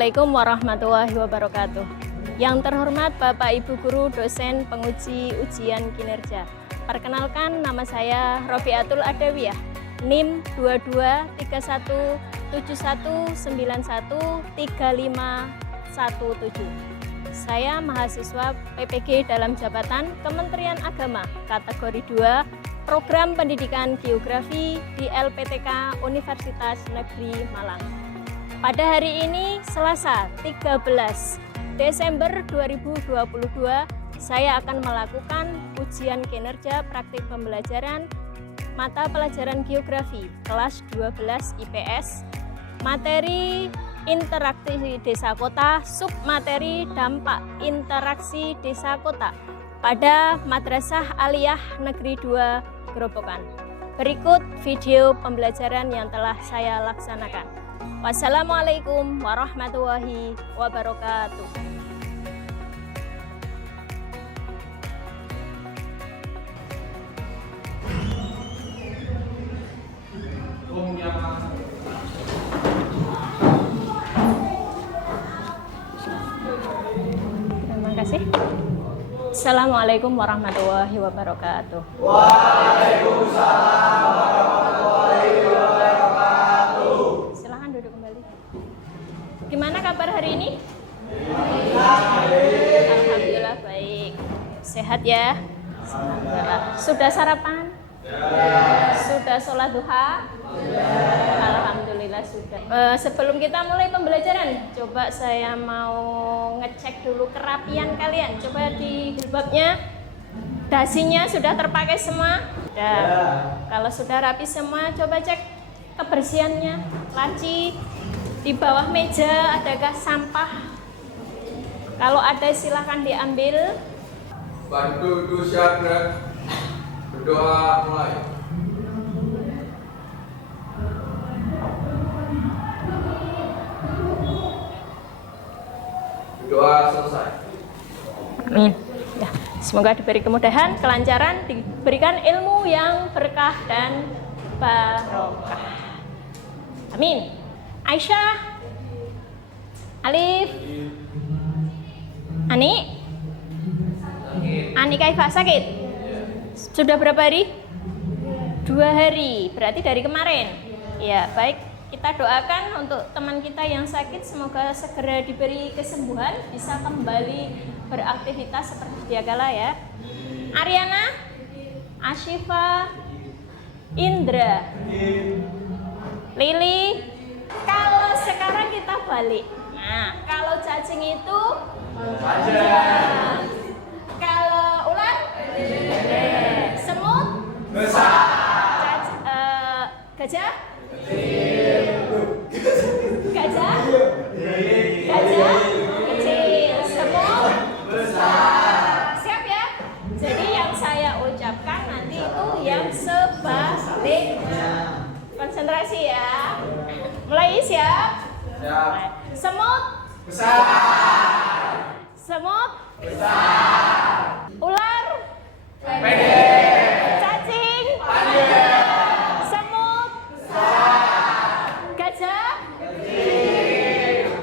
Assalamualaikum warahmatullahi wabarakatuh. Yang terhormat Bapak Ibu Guru, dosen, penguji ujian kinerja. Perkenalkan, nama saya Rofiatul Adawiyah, NIM 223171913517. Saya mahasiswa PPG dalam jabatan Kementerian Agama, kategori 2, Program Pendidikan Geografi di LPTK Universitas Negeri Malang. Pada hari ini, Selasa 13 Desember 2022, saya akan melakukan ujian kinerja praktik pembelajaran mata pelajaran geografi kelas 12 IPS, materi interaksi desa kota, submateri dampak interaksi desa kota pada Madrasah Aliyah Negeri 2 Grobogan. Berikut video pembelajaran yang telah saya laksanakan. Wassalamualaikum warahmatullahi wabarakatuh. Terima kasih. Assalamualaikum warahmatullahi wabarakatuh. Waalaikumsalam warahmatullahi wabarakatuh. Silahkan duduk kembali. Gimana kabar hari ini? Alhamdulillah baik. Sehat ya? Alhamdulillah. Sudah sarapan? Sudah sholat duha? Alhamdulillah sudah. Sebelum kita mulai pembelajaran, coba saya mau ngecek dulu kerapian kalian. Coba di jilbabnya, dasinya sudah terpakai semua? Kalau sudah rapi semua, coba cek kebersihannya. Laci, di bawah meja adakah sampah? Kalau ada silahkan diambil. Bantu itu siapa? Berdoa mulai. Doa selesai. Amin. Ya, semoga diberi kemudahan, kelancaran, diberikan ilmu yang berkah dan barokah. Amin. Aisyah, Alif, Ani, Kaifa sakit? Sudah berapa hari? 2 hari. Berarti dari kemarin. Ya, baik. Kita doakan untuk teman kita yang sakit, semoga segera diberi kesembuhan, bisa kembali beraktivitas seperti dia kala ya. Ariana, Ashifa, Indra, Lili. Kalau sekarang kita balik. Nah, kalau cacing itu panjang. Kalau ular semut besar. Gajah Gajah kecil, semut besar. Siap ya? Jadi yang saya ucapkan nanti itu yang sebaliknya. Konsentrasi ya. Mulai, siap? Siap. Semut Besar. Semut Besar. Ular Pendek. Cacing Panjang. Semut Gajah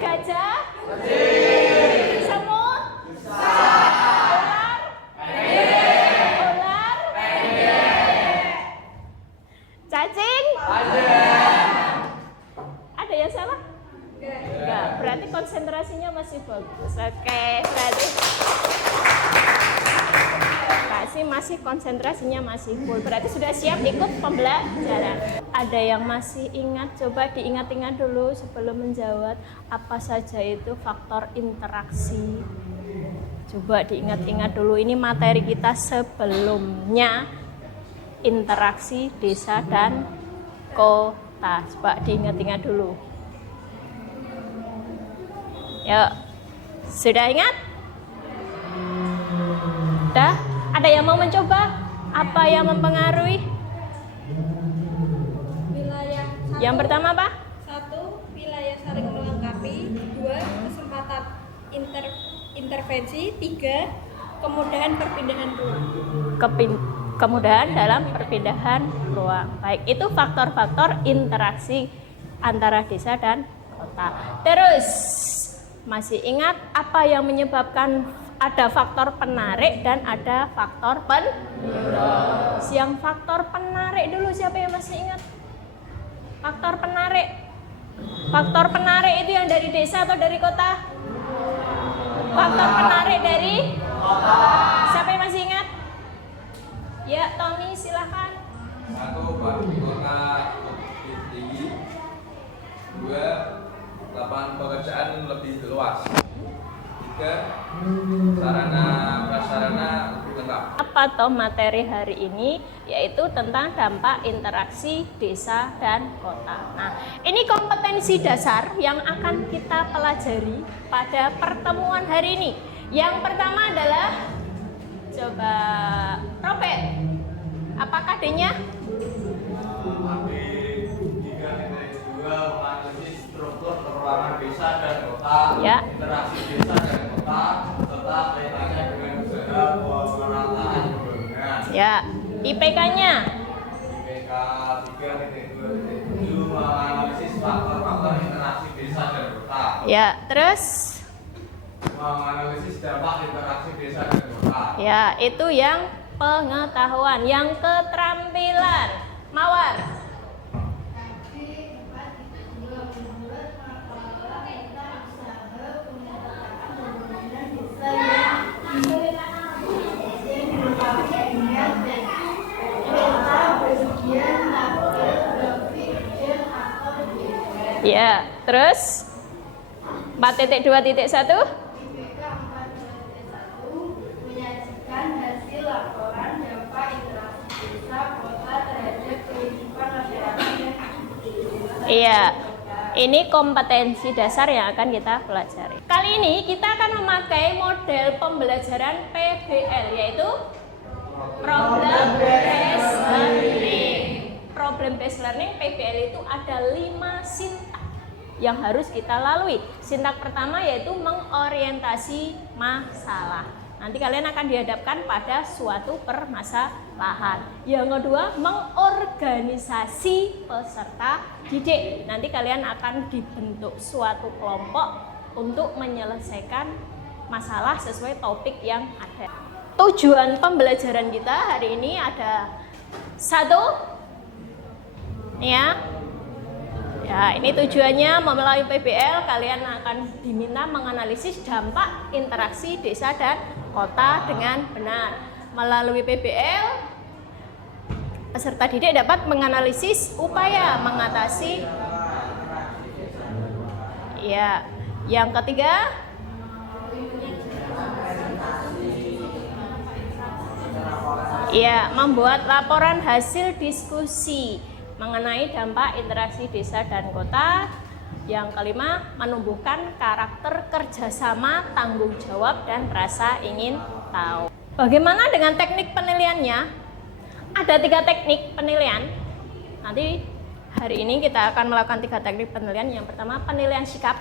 Gajah Semut Ular Ular Cacing Ada yang salah? Enggak, berarti konsentrasinya masih bagus. Oke, berarti masih konsentrasinya masih full. Berarti sudah siap ikut pembelajaran. Ada yang masih ingat? Coba diingat-ingat dulu sebelum menjawab apa saja itu faktor interaksi. Coba diingat-ingat dulu, ini materi kita sebelumnya, interaksi desa dan kota. Coba diingat-ingat dulu. Yuk, sudah ingat? Sudah? Ada yang mau mencoba? Apa yang mempengaruhi? Wilayah satu, Yang pertama apa? 1. Wilayah saling melengkapi. 2. Kesempatan intervensi. 3. Kemudahan perpindahan ruang. Kemudahan dalam perpindahan ruang. Baik, itu faktor-faktor interaksi antara desa dan kota. Terus Masih ingat apa yang menyebabkan ada faktor penarik dan ada faktor pendorong? Yang faktor penarik dulu, siapa yang masih ingat? Faktor penarik. Faktor penarik itu yang dari desa atau dari kota? Faktor penarik dari kota. Siapa yang masih ingat? Ya, Tommy silahkan. 1. Bahan kota lebih tinggi. 2. Lapangan pekerjaan lebih luas. 3. Sarana prasarana lebih lengkap. Apa toh materi hari ini, yaitu tentang dampak interaksi desa dan kota. Nah, ini kompetensi dasar yang akan kita pelajari pada pertemuan hari ini. Yang pertama adalah, coba Robert, apakah D-nya? Menganalisis struktur keuangan desa dan kota, Ya. interaksi desa dan kota, serta kaitannya dengan usaha pemerataan pembangunan. Ya, IPK-nya? IPK 3.2.7 menganalisis faktor-faktor interaksi desa dan kota, Ya, terus? menganalisis dampak interaksi desa dan kota. Ya, itu yang pengetahuan. Yang keterampilan, Mawar? Ya, terus 4.2.1? menyajikan hasil laporan dampak interaksi desa kota terhadap kehidupan masyarakat dan Iya, ini kompetensi dasar yang akan kita pelajari. Kali ini kita akan memakai model pembelajaran PBL, yaitu Problem Based Learning. Problem Based Learning PBL itu ada 5 sintak yang harus kita lalui. Sintak pertama yaitu mengorientasi masalah. Nanti kalian akan dihadapkan pada suatu permasalahan. Yang kedua, mengorganisasi peserta didik. Nanti kalian akan dibentuk suatu kelompok untuk menyelesaikan masalah sesuai topik yang ada. Tujuan pembelajaran kita hari ini ada 1, Ya, ini tujuannya melalui PBL kalian akan diminta menganalisis dampak interaksi desa dan kota dengan benar. Melalui PBL, peserta didik dapat menganalisis upaya mengatasi. Ya, yang ketiga, ya, membuat laporan hasil diskusi mengenai dampak interaksi desa dan kota. Yang kelima, menumbuhkan karakter kerjasama, tanggung jawab, dan rasa ingin tahu. Bagaimana dengan teknik penilaiannya? Ada 3 teknik penilaian. Nanti hari ini kita akan melakukan 3 teknik penilaian. Yang pertama, penilaian sikap,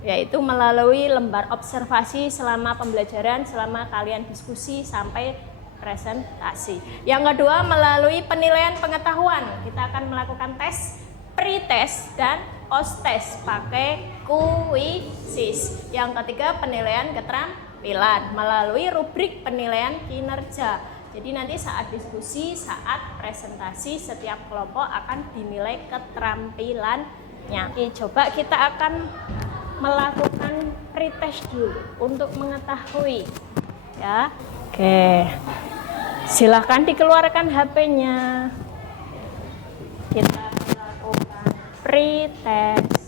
yaitu melalui lembar observasi selama pembelajaran, selama kalian diskusi sampai presentasi. Yang kedua, melalui penilaian pengetahuan. Kita akan melakukan tes, pre-test, dan post-test pakai kuisis. Yang ketiga, penilaian keterampilan melalui rubrik penilaian kinerja. Jadi nanti saat diskusi, saat presentasi, setiap kelompok akan dinilai keterampilannya. Oke, coba kita akan melakukan pre-test dulu untuk mengetahui, ya. Oke, silahkan dikeluarkan HP-nya. Kita lakukan pre-test.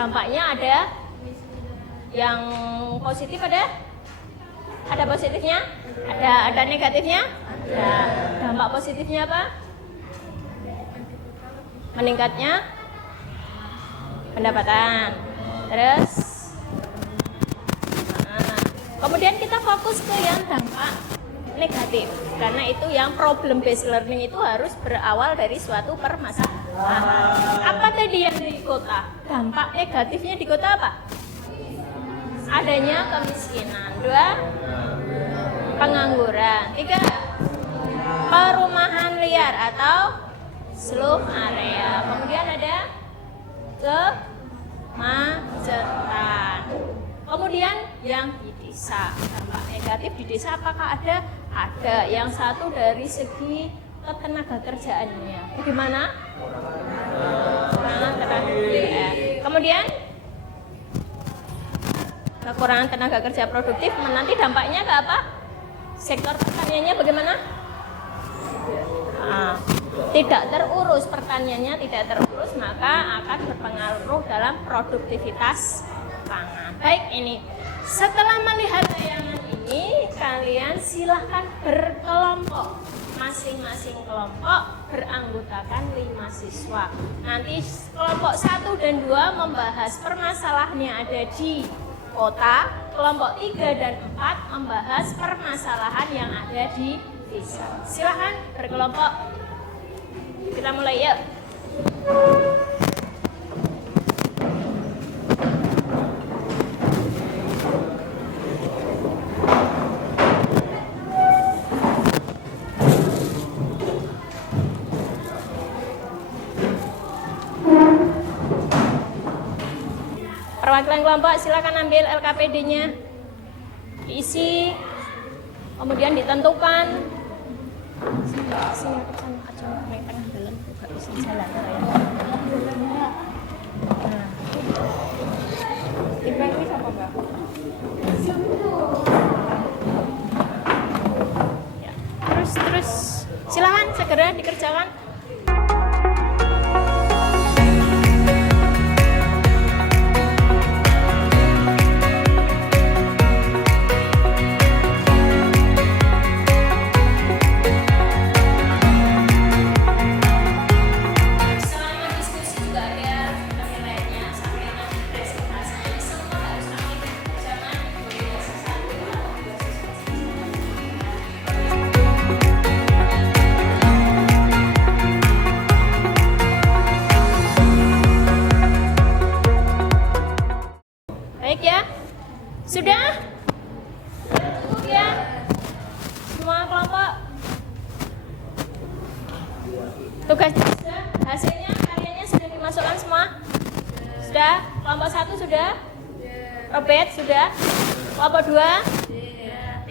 Dampaknya ada yang positif, ada positifnya, ada negatifnya. Ada. Dampak positifnya apa? Meningkatnya pendapatan. Terus kemudian kita fokus ke yang dampak negatif, karena itu yang problem based learning itu harus berawal dari suatu permasalahan. Apa tadi yang di kota? Dampak negatifnya di kota apa? Adanya kemiskinan. 2, pengangguran. 3, perumahan liar atau slum area. Kemudian ada kemacetan. Kemudian yang di desa, dampak negatif di desa apakah ada? Ada. Yang satu dari segi ketenaga kerjaannya. Bagaimana? Kekurangan tenaga kerja. Kemudian kekurangan tenaga kerja produktif, nanti dampaknya ke apa? Sektor pertaniannya bagaimana? Tidak terurus, pertaniannya tidak terurus, maka akan berpengaruh dalam produktivitas pangan. Baik, ini setelah melihat tayangan ini, kalian silahkan berkelompok. Masing-masing kelompok beranggotakan 5 siswa. Nanti kelompok 1 dan 2 membahas permasalahannya ada di kota, kelompok 3 dan 4 membahas permasalahan yang ada di desa. Silahkan berkelompok. Kita mulai yuk. Perwakilan kelompok silakan ambil LKPD-nya, diisi, kemudian ditentukan. Sini ke sana aja, main tengah dalam juga bisa jalan kayak. Tiba ini siapa Mbak? Ya, terus silakan segera dikerjakan. Baik ya, sudah? Cukup ya? Semua kelompok? Tugasnya sudah? Hasilnya, karyanya sudah dimasukkan semua? Sudah? Kelompok 1 sudah? Robert sudah? Kelompok 2? 3?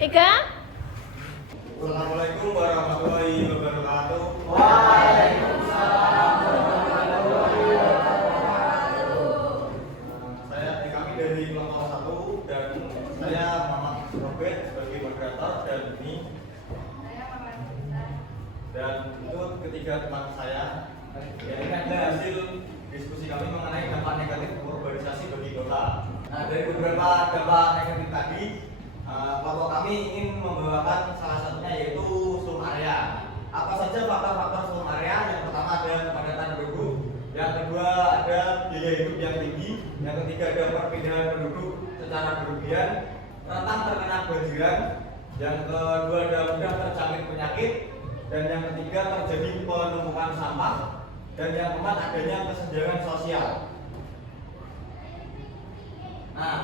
Assalamualaikum warahmatullahi wabarakatuh. Dari kelompok 1 dan saya Muhammad Robert sebagai moderator dan ini dan itu ketiga teman saya. Ya, ini adalah hasil diskusi kami mengenai dampak negatif urbanisasi bagi kota. Nah, dari beberapa dampak negatif tadi, kelompok kami ingin membawakan salah satunya yaitu slum area. Apa saja faktor-faktor slum area? Yang pertama ada kepadatan penduduk, yang kedua ada biaya hidup yang tinggi, yang ketiga ada perpindahan penduduk secara berlebihan, rentan terkena banjiran, yang kedua ada mudah terjangkit penyakit, dan yang ketiga terjadi penumpukan sampah, dan yang keempat adanya kesenjangan sosial. Nah,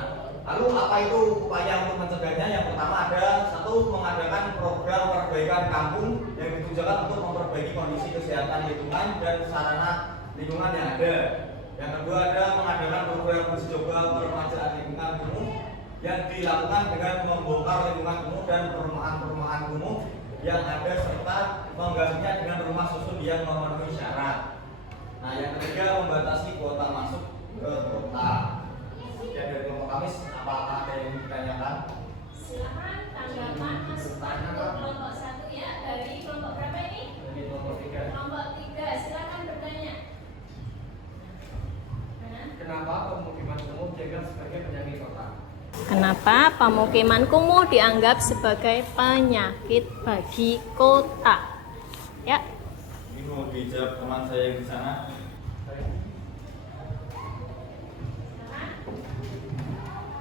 lalu apa itu upaya untuk mencegahnya? Yang pertama ada satu, mengadakan program perbaikan kampung yang ditujukan untuk memperbaiki kondisi kesehatan lingkungan dan sarana lingkungan yang ada. Yang kedua ada mengadakan program uji coba peremajaan lingkungan kumuh yang dilakukan dengan membongkar lingkungan kumuh dan perumahan-perumahan kumuh yang ada serta menggantinya dengan rumah susun yang memenuhi syarat. Nah, yang ketiga membatasi kuota masuk ke kota. Sekian dari kelompok kami, apakah ada yang ditanyakan? Silakan tanggapan masukan untuk kelompok 1 ya. Dari kelompok berapa ini? Dari kelompok 3. Kelompok 3, silakan bertanya. Kenapa pemudik Kenapa pemukiman kumuh dianggap sebagai penyakit bagi kota? Ya. Ini mau dijawab teman saya yang di sana.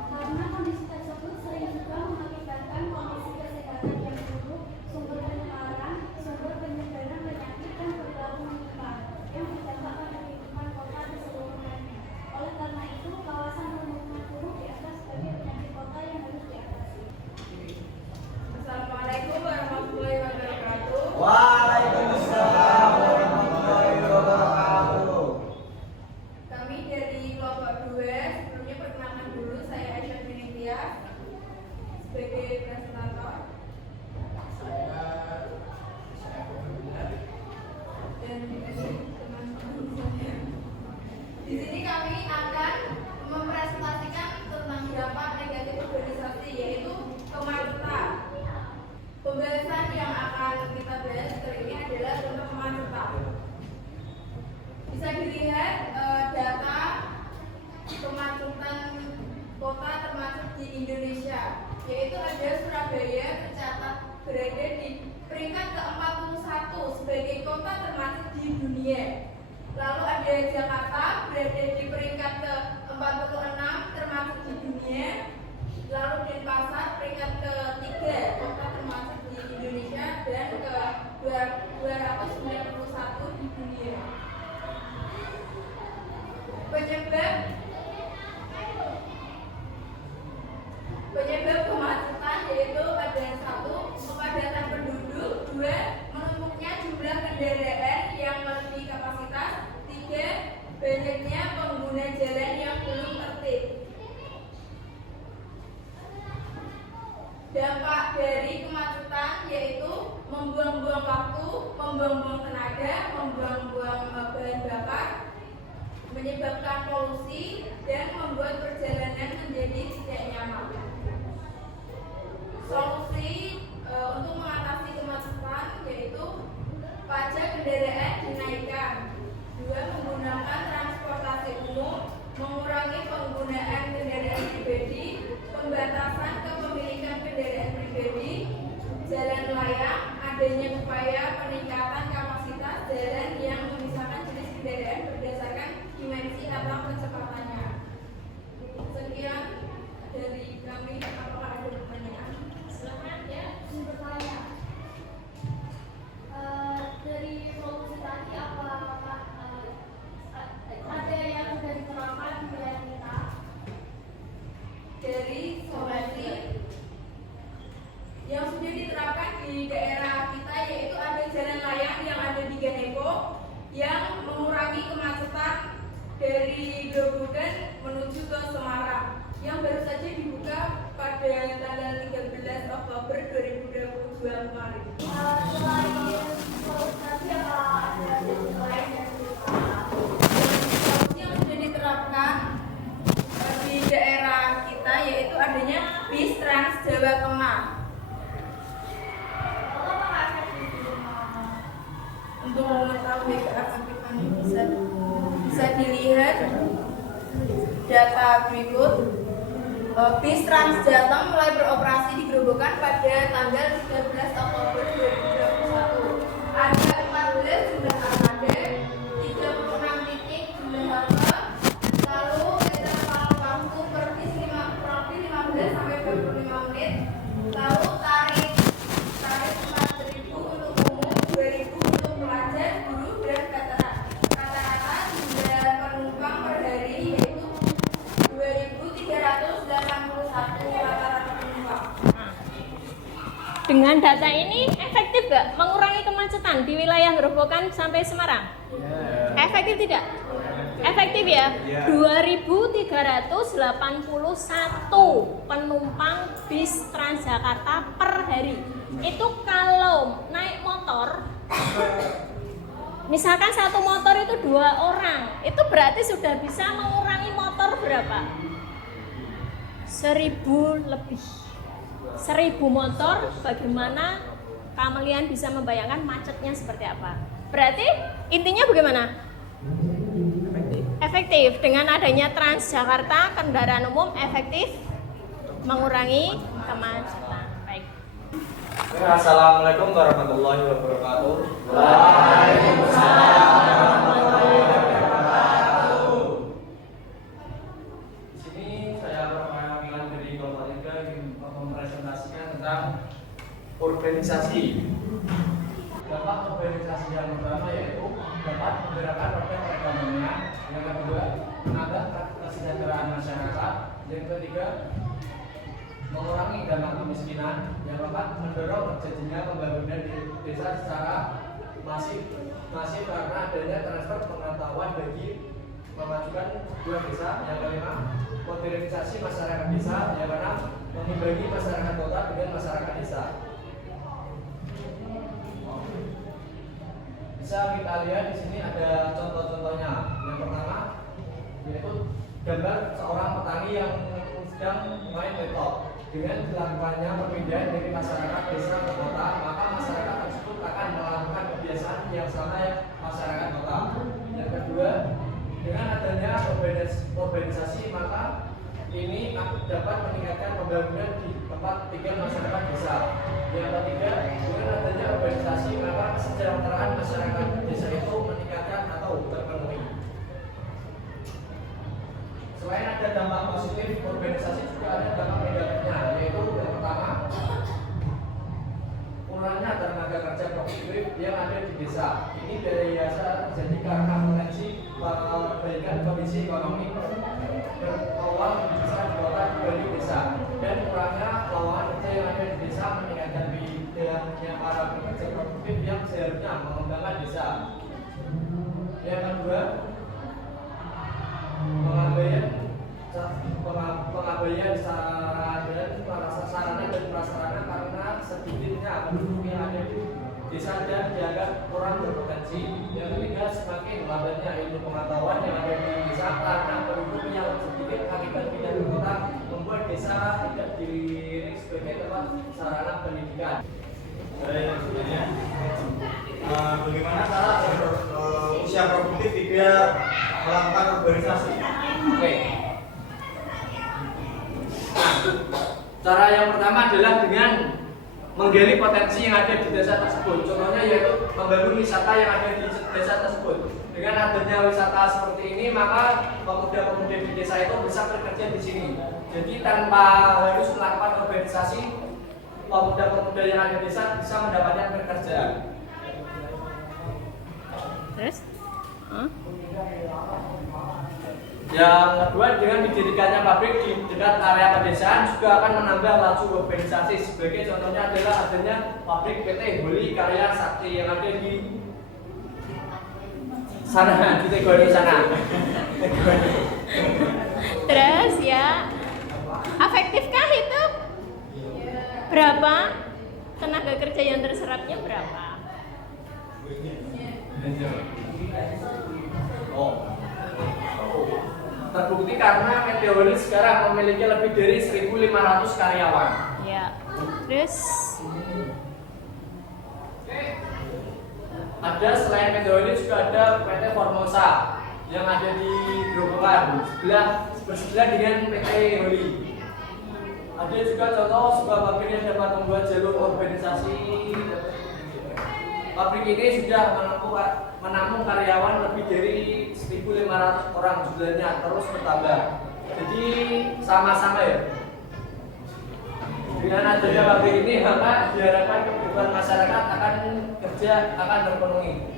Karena kondisi tersebut sering juga mengakibatkan kondisi kesehatan yang buruk, sumber penularan, sumber penyebaran penyakit dan perilaku menyimpang yang berdampak pada kehidupan kota keseluruhannya. Oleh karena itu, kawasan pemukiman kumuh dianggap sebagai penyakit kota yang harus diatasi. Assalamualaikum warahmatullahi wabarakatuh. Waalaikumsalam warahmatullahi wabarakatuh. Kami dari kelompok 2, sebelumnya perkenalkan dulu, saya Aisyah Binitia sebagai presentator. Dan teman-teman saya. Di sini kami akan mempresentasikan tentang dampak negatif urbanisasi, yaitu kemacetan. Pembahasan yang akan kita bahas kali ini adalah tentang kemacetan. Bisa dilihat data kemacetan kota termacet di Indonesia, yaitu ada Surabaya tercatat berada di peringkat ke-41 sebagai kota termacet di dunia. Lalu ada Jakarta berada di peringkat ke-46 termacet di dunia. Lalu Denpasar peringkat ke-3 kota termacet di Indonesia dan ke-291 di dunia. Penyebab kemacetan yaitu ada 1. Kepadatan penduduk, 2. Menumpuknya jumlah kendaraan yang melebihi kapasitas, 3. Banyaknya pengguna jalan yang belum tertib. Dampak dari kemacetan yaitu membuang-buang waktu, membuang-buang tenaga, membuang-buang bahan bakar, menyebabkan polusi, dan membuat perjalanan menjadi tidak nyaman. Solusi untuk mengatasi kemacetan yaitu pajak kendaraan dinaikkan, 2. Menggunakan transportasi umum, mengurangi penggunaan kendaraan pribadi, pembatasan kepemilikan kendaraan pribadi, jalan layang, adanya upaya peningkatan kapasitas jalan yang memisahkan jenis kendaraan berdasarkan dimensi atau kecepatannya. Sekian dari kami. Apakah ada pertanyaan? Silakan ya. Bertanya, dari solusi tadi apakah ada yang sudah diterapkan di wilayah kita? Dari solusi yang sudah diterapkan di daerah kita yaitu ada jalan layang yang ada di Ganepo yang mengurangi kemacetan dari Grobogan menuju ke Semarang yang baru saja dibuka pada tanggal 13 Oktober 2022 kemarin. Selain solusi tadi apa ada solusi lain yang diterapkan? Yang sudah diterapkan di daerah kita yaitu adanya bis Trans Jawa Tengah. Apakah efektif di rumah? Untuk mengetahui keefektifan bisa dilihat data berikut. Bis Trans Jateng mulai beroperasi di Grobogan pada tanggal 13 Oktober 2021. Ada 14 jumlah armada, 36 titik jumlah halte, lalu interval waktu per bis 15 sampai 25 menit, lalu tarif 4.000 untuk umum, 2.000 untuk pelajar, guru, dan veteran. Rata-rata jumlah penumpang per hari yaitu 2.381 rata-rata penumpang. Dengan data ini efektif nggak mengurangi kemacetan di wilayah Grobogan sampai Semarang? Efektif tidak? Efektif ya? 2.381 penumpang bis Transjakarta per hari. Itu kalau naik motor, misalkan satu motor itu 2 orang, itu berarti sudah bisa mengurangi motor berapa? 1.000 lebih. 1.000 motor, bagaimana kalian bisa membayangkan macetnya seperti apa? Berarti intinya bagaimana? Efektif. Dengan adanya Transjakarta, kendaraan umum efektif mengurangi kemacetan. Baik. Assalamualaikum warahmatullahi wabarakatuh. Di sini saya perwakilan dari Kabupaten Tegal ingin mempresentasikan tentang urbanisasi. Dampak urbanisasi yang pertama yaitu dapat menggerakkan roda perekonomian, yang kedua menambah kesejahteraan masyarakat, yang ketiga mengurangi dampak kemiskinan, yang keempat mendorong terjadinya pembangunan di desa secara masif karena adanya transfer pengetahuan bagi memajukan sebuah desa, yang kelima modernisasi masyarakat desa, yang keenam mengimbangi masyarakat kota dengan masyarakat desa. Bisa kita lihat di sini ada contoh-contohnya. Yang pertama yaitu gambar seorang petani yang sedang main laptop. Dengan dilakukannya perpindahan dari masyarakat desa ke kota, maka masyarakat tersebut akan melakukan kebiasaan yang sama yang masyarakat kota. Yang kedua, dengan adanya urbanisasi, maka ini dapat meningkatkan pembangunan di tempat tinggal masyarakat desa. Yang ketiga, dengan adanya urbanisasi, maka kesejahteraan masyarakat desa itu meningkatkan atau terpenuhi. Selain ada dampak positif urbanisasi, juga ada dampak negatifnya, yaitu yang pertama kurangnya tenaga kerja produktif yang ada di desa. Ini biasa terjadi karena potensi perbaikan kondisi ekonomi berpeluang lebih besar di kota dibanding desa, dan kurangnya lowongan kerja yang ada di desa meningkatkan bidangnya para pekerja produktif yang seharusnya mengembangkan desa. Yang kedua, pengabaian sarana dan prasarana karena sedikitnya penduduk yang ada di desa dan dianggap kurang berpotensi. Yang ketiga, semakin lambatnya ilmu pengetahuan yang ada di desa karena penduduk yang sedikit akibat pindah ke kota membuat desa tidak dilirik sebagai tempat sarana pendidikan. Bagaimana cara usia produktif tidak melakukan urbanisasi? Oke. Nah, cara yang pertama adalah dengan menggali potensi yang ada di desa tersebut. Contohnya yaitu membangun wisata yang ada di desa tersebut. Dengan adanya wisata seperti ini, maka pemuda-pemuda di desa itu bisa bekerja di sini. Jadi tanpa harus melakukan urbanisasi, pemuda-pemuda yang ada di desa bisa mendapatkan pekerjaan. Terus? Yang kedua, dengan didirikannya pabrik di dekat area pedesaan juga akan menambah laju urbanisasi. Sebagai contohnya adalah adanya pabrik PT Holi Karya Sakti yang ada di sana, di Tegoni sana. Terus ya, efektifkah itu? Berapa tenaga kerja yang terserapnya berapa? Terbukti karena PT Holi sekarang memiliki lebih dari 1.500 karyawan. Ya. Terus ada selain PT Holi juga ada PT Formosa yang ada di Grobogan bersebelah dengan PT Holi. Ada juga contoh sebuah pabrik yang dapat membuat jalur urbanisasi. Pabrik ini sudah menampung karyawan lebih dari 1.500 orang, jumlahnya terus bertambah. Jadi sama-sama ya. Dengan adanya pabrik ini, maka diharapkan kebutuhan masyarakat akan terpenuhi.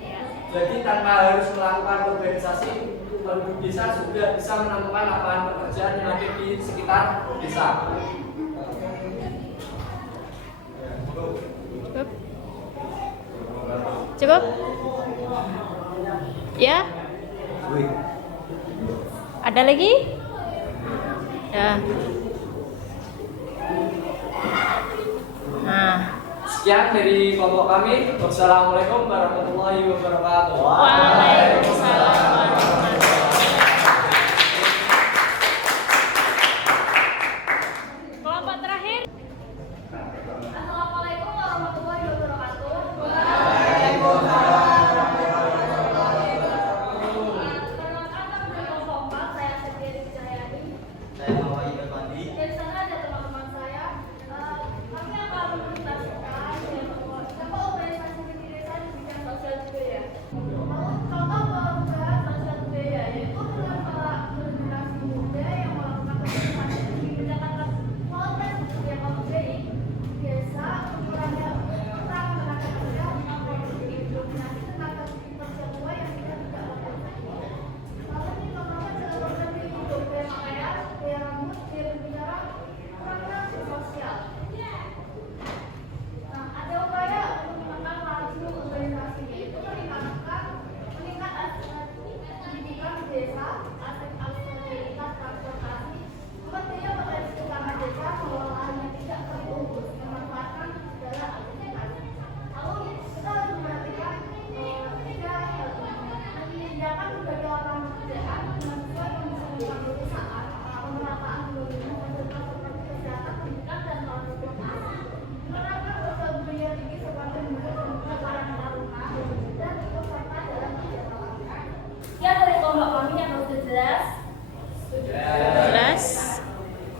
Jadi tanpa harus melakukan urbanisasi, penduduk desa sudah bisa menemukan lapangan pekerjaan yang ada di sekitar desa. cukup? Ya? Ada lagi? Ya. Nah. Sekian dari kelompok kami. Wassalamualaikum warahmatullahi wabarakatuh. Waalaikumsalam warahmatullahi wabarakatuh. Kelompok terakhir. Assalamualaikum warahmatullahi wabarakatuh. Perkenalkan, nama saya kelompok 4, saya Septiadi Wijayanti. Saya Muhammad Ibn Pandi. Dari sana ada teman-teman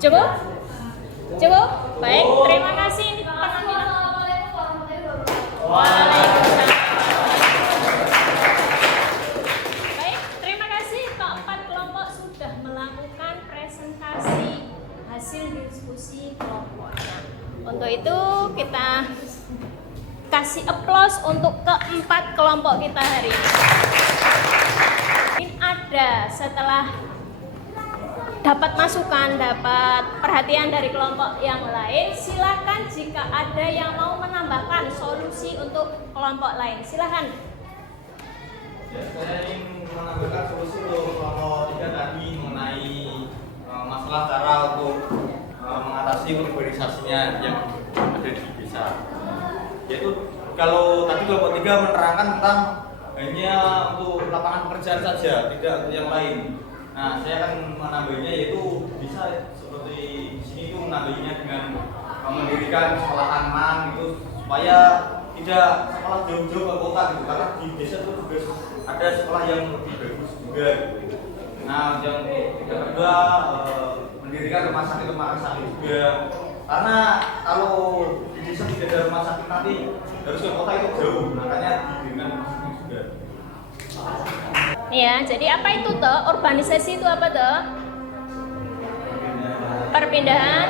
Cukup? Cukup? Baik, terima kasih. Ini penampilan. Assalamualaikum warahmatullahi wabarakatuh. Waalaikumsalam. Baik, terima kasih. Keempat kelompok sudah melakukan presentasi hasil diskusi kelompoknya. Untuk itu kita kasih aplaus untuk keempat kelompok kita hari ini. Mungkin ada setelah dapat masukan, dapat perhatian dari kelompok yang lain, silakan jika ada yang mau menambahkan solusi untuk kelompok lain, silakan. Ya, saya ingin menambahkan solusi untuk kelompok 3 tadi mengenai masalah cara untuk mengatasi urbanisasinya yang ada di desa. Yaitu kalau tadi kelompok 3 menerangkan tentang hanya untuk lapangan pekerjaan saja, tidak untuk yang lain. Nah, saya akan menambahnya yaitu bisa seperti di sini itu menambahnya dengan mendirikan sekolahan itu supaya tidak sekolah jauh-jauh ke kota gitu, karena di desa itu juga ada sekolah yang lebih bagus juga. Nah, yang kedua mendirikan rumah sakit juga, karena kalau di desa tidak ada rumah sakit nanti harus ke kota itu jauh, makanya didirikan rumah sakit juga. Ya, jadi apa itu toh? Urbanisasi itu apa toh? Perpindahan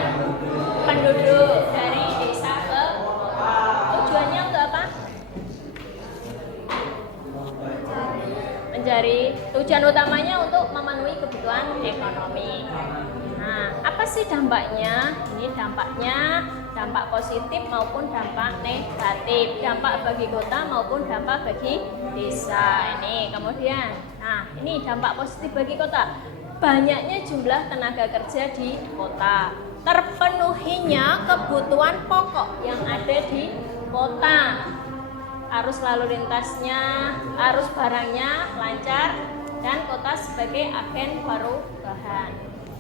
penduduk dari desa ke kota. Tujuannya untuk apa? Mencari tujuan utamanya untuk memenuhi kebutuhan ekonomi. Nah, apa sih dampaknya? Ini dampaknya dampak positif maupun dampak negatif, dampak bagi kota maupun dampak bagi desa. Ini kemudian, nah ini dampak positif bagi kota. Banyaknya jumlah tenaga kerja di kota, terpenuhinya kebutuhan pokok yang ada di kota, arus lalu lintasnya, arus barangnya lancar, dan kota sebagai agen perubahan.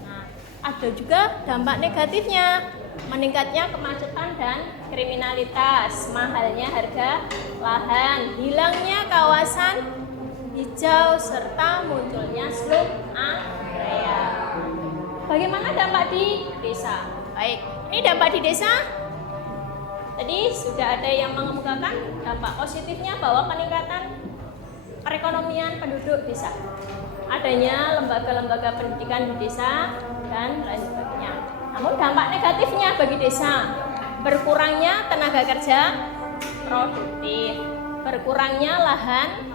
Nah, ada juga dampak negatifnya, meningkatnya kemacetan dan kriminalitas, mahalnya harga lahan, hilangnya kawasan hijau, serta munculnya slum area. Bagaimana dampak di desa? Baik, ini dampak di desa. Tadi sudah ada yang mengemukakan dampak positifnya bahwa peningkatan perekonomian penduduk desa, adanya lembaga-lembaga pendidikan di desa, dan lain sebagainya. Namun dampak negatifnya bagi desa, berkurangnya tenaga kerja produktif, berkurangnya lahan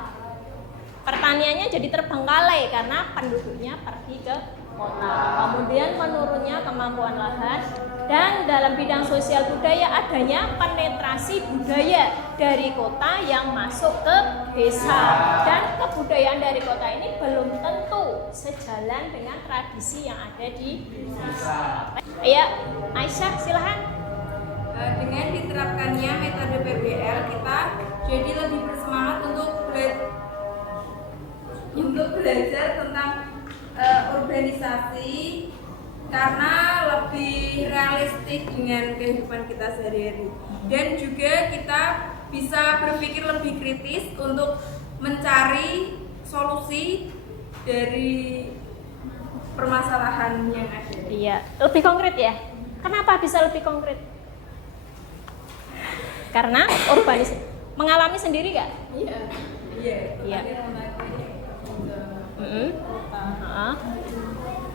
pertaniannya jadi terbengkalai karena penduduknya pergi ke kota, kemudian menurunnya kemampuan lahan, dan dalam bidang sosial budaya adanya penetrasi budaya dari kota yang masuk ke desa, dan kebudayaan dari kota ini belum tentu sejalan dengan tradisi yang ada di desa. Ya, Aisyah silahkan. Dengan diterapkannya metode PBL, kita jadi lebih bersemangat untuk belajar tentang urbanisasi karena lebih realistik dengan kehidupan kita sehari-hari, dan juga kita bisa berpikir lebih kritis untuk mencari solusi dari permasalahan yang ada. Iya, lebih konkret ya. Kenapa bisa lebih konkret? Karena urbanisasi mengalami sendiri gak? Iya. Iya.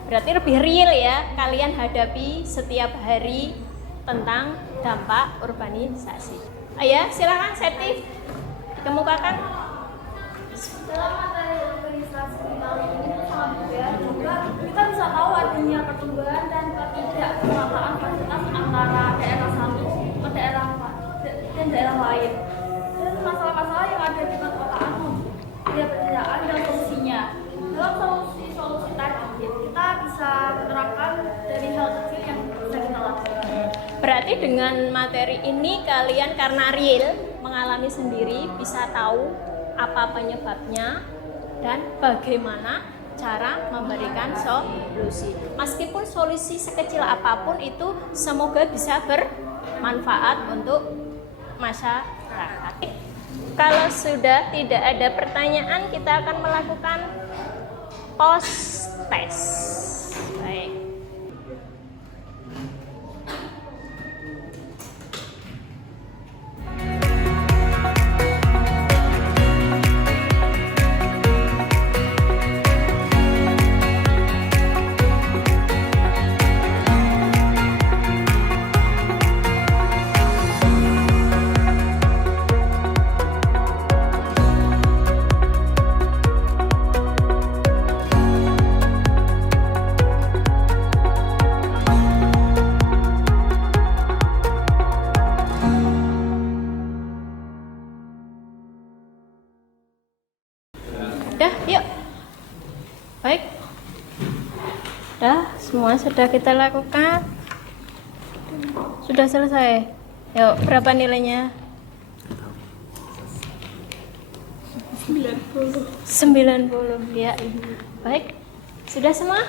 Berarti lebih real ya kalian hadapi setiap hari tentang dampak urbanisasi. Ayo silakan Seti dikemukakan. Dalam materi urbanisasi kali ini itu sangat mudah, juga kita bisa tahu adanya pertumbuhan dan ketidaksamaan fasilitas antara daerah satu ke daerah dan daerah lain, dan masalah-masalah yang ada di perkotaan, dia perbedaan dan solusinya. Dalam solusi tadi kita bisa menerapkan dari hal kecil yang bisa kita lakukan. Berarti dengan materi ini kalian karena real mengalami sendiri bisa tahu apa penyebabnya dan bagaimana cara memberikan solusi. Meskipun solusi sekecil apapun itu semoga bisa bermanfaat untuk masyarakat. Kalau sudah tidak ada pertanyaan, kita akan melakukan post test. Baik. Udah, yuk. Baik. Udah, semua sudah kita lakukan. Sudah selesai. Yuk, berapa nilainya? 90 ya. Baik. Sudah semua?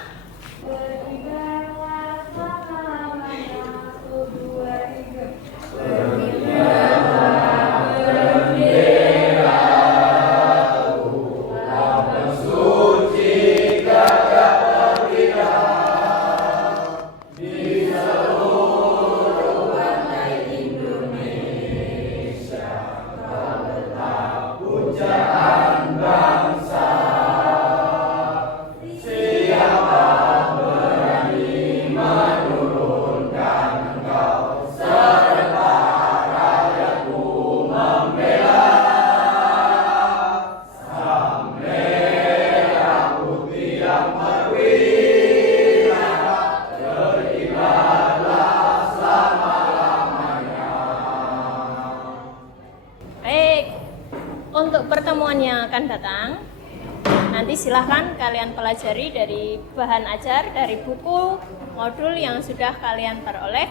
Untuk pertemuan yang akan datang, nanti silahkan kalian pelajari dari bahan ajar, dari buku, modul yang sudah kalian peroleh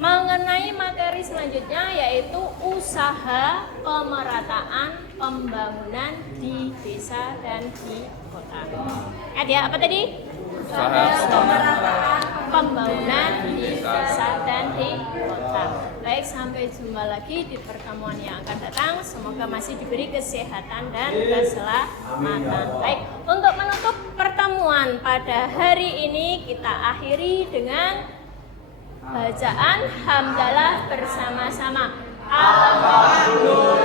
mengenai materi selanjutnya, yaitu usaha pemerataan pembangunan di desa dan di kota. Ingat ya, apa tadi? Usaha pemerataan pembangunan di desa dan di kota. Baik, sampai jumpa lagi di pertemuan yang akan datang. Semoga masih diberi kesehatan dan keselamatan. Baik, untuk menutup pertemuan pada hari ini kita akhiri dengan bacaan hamdalah bersama-sama. Alhamdulillah.